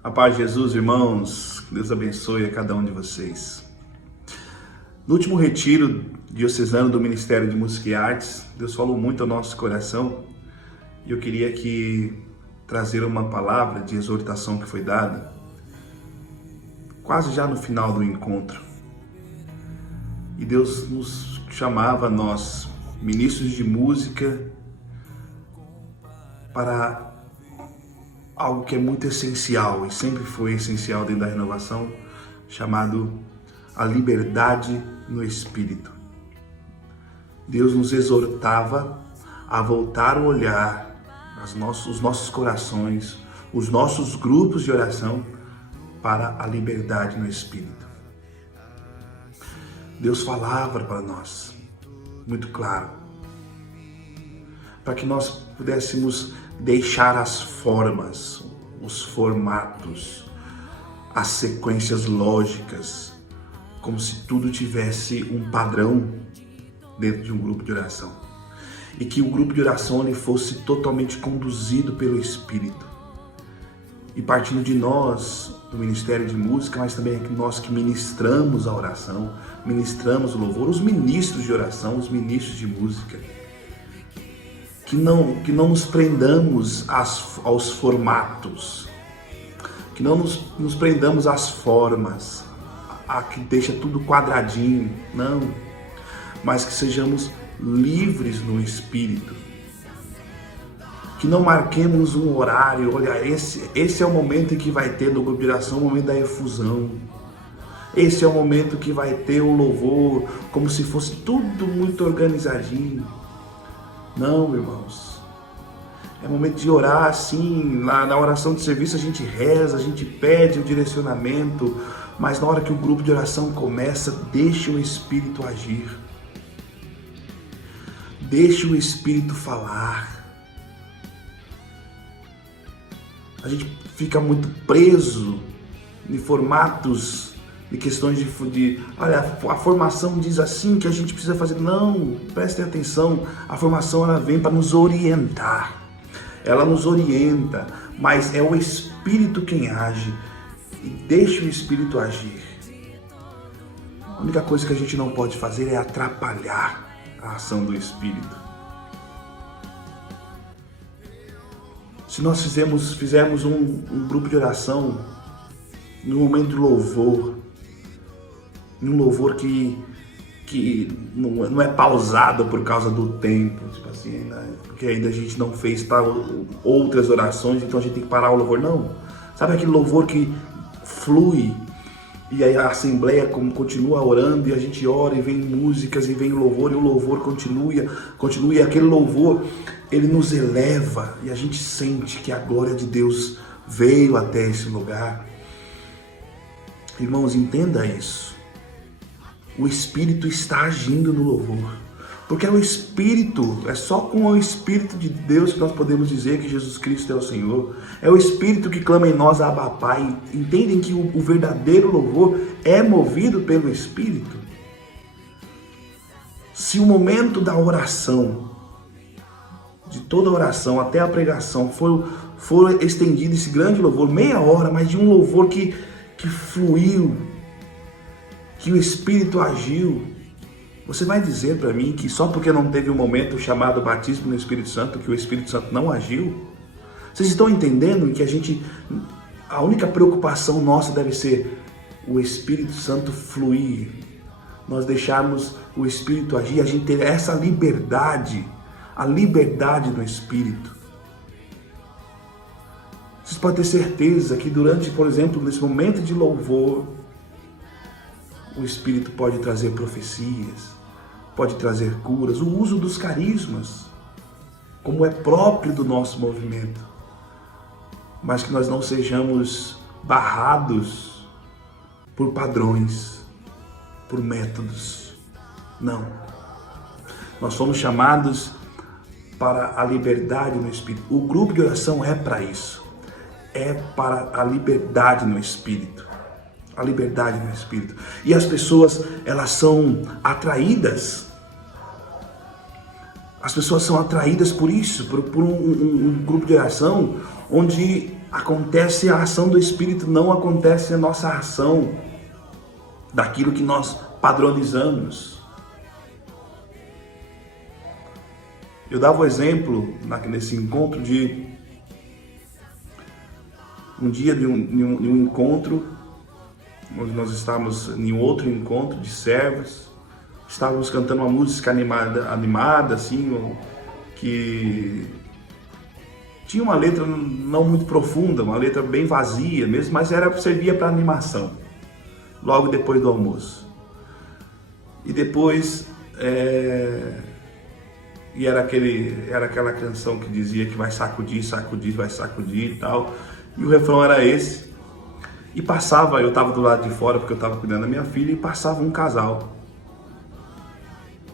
A paz de Jesus, irmãos, que Deus abençoe a cada um de vocês. No último retiro diocesano do Ministério de Música e Artes, Deus falou muito ao nosso coração e eu queria aqui trazer uma palavra de exortação que foi dada, quase já no final do encontro. E Deus nos chamava, nós, ministros de música, para algo que é muito essencial e sempre foi essencial dentro da renovação, chamado a liberdade no Espírito. Deus nos exortava a voltar o olhar, os nossos corações, os nossos grupos de oração para a liberdade no Espírito. Deus falava para nós, muito claro, para que nós pudéssemos deixar as formas, os formatos, as sequências lógicas, como se tudo tivesse um padrão dentro de um grupo de oração. E que o grupo de oração ele fosse totalmente conduzido pelo Espírito. E partindo de nós, do Ministério de Música, mas também nós que ministramos a oração, ministramos o louvor, os ministros de oração, os ministros de música, que não nos prendamos aos formatos, que não nos prendamos às formas, a que deixa tudo quadradinho, não, mas que sejamos livres no Espírito, que não marquemos um horário, olha, esse é o momento em que vai ter no grupo de oração o momento da efusão, esse é o momento que vai ter o louvor, como se fosse tudo muito organizadinho. Não, irmãos, é momento de orar assim, na oração de serviço a gente reza, a gente pede o direcionamento, mas na hora que o grupo de oração começa, deixa o Espírito agir, deixa o Espírito falar. A gente fica muito preso em formatos, de questões de olha, a formação diz assim que a gente precisa fazer. Não, prestem atenção, a formação ela vem para nos orientar, ela nos orienta, mas é o Espírito quem age, e deixa o Espírito agir. A única coisa que a gente não pode fazer é atrapalhar a ação do Espírito. Se nós fizermos um grupo de oração no momento de louvor, um louvor que não é pausado por causa do tempo, tipo assim, né? Porque ainda a gente não fez para outras orações, então a gente tem que parar o louvor, não. Sabe aquele louvor que flui e aí a assembleia continua orando e a gente ora e vem músicas e vem louvor e o louvor continua e aquele louvor ele nos eleva e a gente sente que a glória de Deus veio até esse lugar. Irmãos, entenda isso. O Espírito está agindo no louvor, porque é o Espírito, é só com o Espírito de Deus que nós podemos dizer que Jesus Cristo é o Senhor. É o Espírito que clama em nós, Abba Pai. Entendem que o verdadeiro louvor é movido pelo Espírito? Se o momento da oração, de toda a oração até a pregação, for estendido esse grande louvor, meia hora, mas de um louvor que fluiu, que o Espírito agiu, você vai dizer para mim que só porque não teve um momento chamado batismo no Espírito Santo, que o Espírito Santo não agiu? Vocês estão entendendo que a única preocupação nossa deve ser o Espírito Santo fluir, nós deixarmos o Espírito agir, a gente ter essa liberdade, a liberdade no Espírito. Vocês podem ter certeza que durante, por exemplo, nesse momento de louvor, o Espírito pode trazer profecias, pode trazer curas, o uso dos carismas, como é próprio do nosso movimento, mas que nós não sejamos barrados por padrões, por métodos. Não. Nós fomos chamados para a liberdade no Espírito. O grupo de oração é para isso. É para a liberdade no Espírito. A liberdade no Espírito. E as pessoas, elas são atraídas. As pessoas são atraídas por isso, por um grupo de oração onde acontece a ação do Espírito, não acontece a nossa ação daquilo que nós padronizamos. Eu dava o exemplo nesse encontro de um dia de um encontro, onde nós estávamos em outro encontro de servos, estávamos cantando uma música animada assim, que tinha uma letra não muito profunda, uma letra bem vazia mesmo, mas servia para animação, logo depois do almoço. E depois, e era aquela canção que dizia que vai sacudir, sacudir, vai sacudir e tal, e o refrão era esse. E passava, eu estava do lado de fora porque eu estava cuidando da minha filha, e passava um casal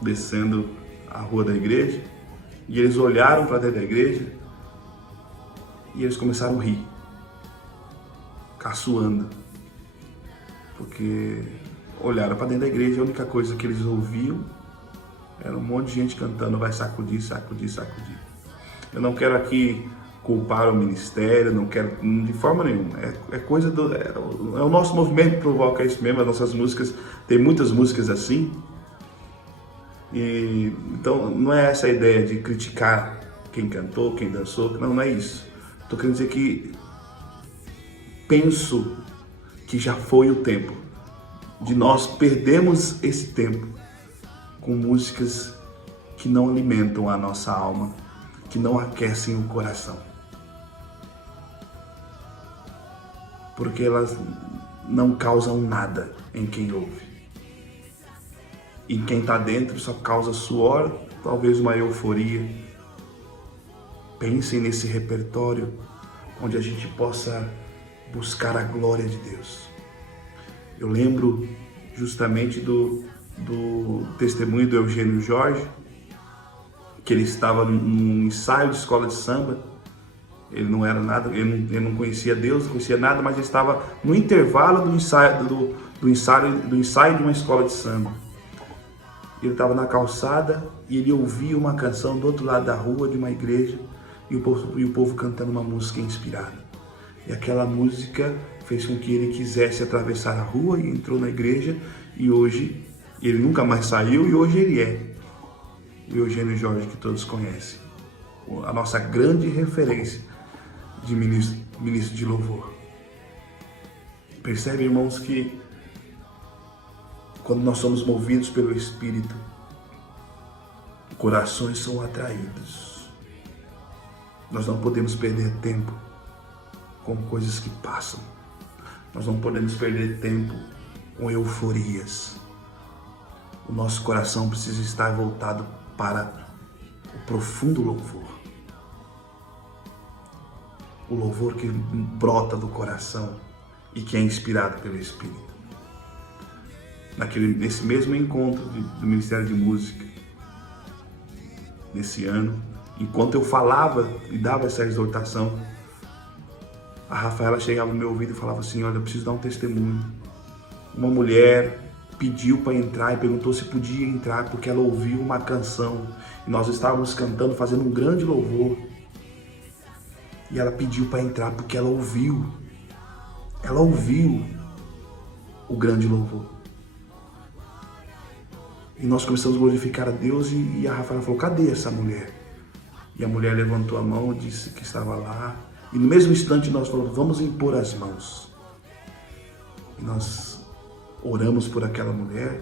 descendo a rua da igreja, e eles olharam para dentro da igreja e eles começaram a rir, caçoando, porque olharam para dentro da igreja e a única coisa que eles ouviam era um monte de gente cantando vai sacudir, sacudir, sacudir. Eu não quero aqui culpar o ministério, não quero de forma nenhuma, é coisa é o nosso movimento que provoca isso mesmo, as nossas músicas, tem muitas músicas assim. E então não é essa a ideia de criticar quem cantou, quem dançou, não é isso. Estou querendo dizer que penso que já foi o tempo de nós perdermos esse tempo com músicas que não alimentam a nossa alma, que não aquecem o coração, porque elas não causam nada em quem ouve. E quem está dentro só causa suor, talvez uma euforia. Pensem nesse repertório onde a gente possa buscar a glória de Deus. Eu lembro justamente do testemunho do Eugênio Jorge, que ele estava num ensaio de escola de samba. Ele não era nada, ele não conhecia Deus, não conhecia nada, mas ele estava no intervalo do ensaio de uma escola de samba. Ele estava na calçada e ele ouvia uma canção do outro lado da rua de uma igreja e o povo cantando uma música inspirada. E aquela música fez com que ele quisesse atravessar a rua e entrou na igreja, e hoje ele nunca mais saiu, e hoje ele é o Eugênio Jorge que todos conhecem, a nossa grande referência de ministro de louvor. Percebe, irmãos, que quando nós somos movidos pelo Espírito, corações são atraídos. Nós não podemos perder tempo com coisas que passam. Nós não podemos perder tempo com euforias. O nosso coração precisa estar voltado para o profundo louvor. O louvor que brota do coração e que é inspirado pelo Espírito. Nesse mesmo encontro do Ministério de Música, nesse ano, enquanto eu falava e dava essa exortação, a Rafaela chegava no meu ouvido e falava assim: olha, eu preciso dar um testemunho. Uma mulher pediu para entrar e perguntou se podia entrar porque ela ouviu uma canção e nós estávamos cantando, fazendo um grande louvor, e ela pediu para entrar porque ela ouviu o grande louvor. E nós começamos a glorificar a Deus, e a Rafaela falou: cadê essa mulher? E a mulher levantou a mão, disse que estava lá. E no mesmo instante nós falamos: vamos impor as mãos. E nós oramos por aquela mulher.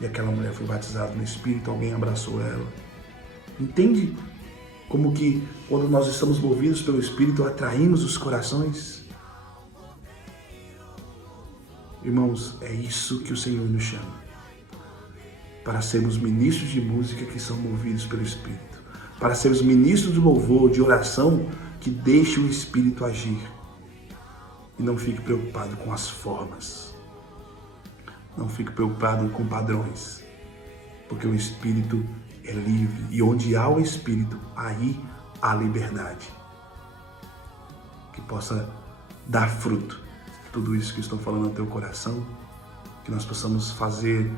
E aquela mulher foi batizada no Espírito, alguém abraçou ela. Entende como que quando nós estamos movidos pelo Espírito, atraímos os corações? Irmãos, é isso que o Senhor nos chama. Para sermos ministros de música que são movidos pelo Espírito. Para sermos ministros de louvor, de oração, que deixe o Espírito agir. E não fique preocupado com as formas. Não fique preocupado com padrões. Porque o Espírito é livre. E onde há o Espírito, aí há liberdade. Que possa dar fruto. Tudo isso que estou falando no teu coração. Que nós possamos fazer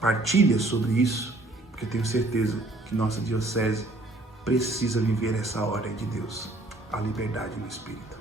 partilha sobre isso, porque eu tenho certeza que nossa diocese precisa viver essa ordem de Deus. a liberdade no Espírito.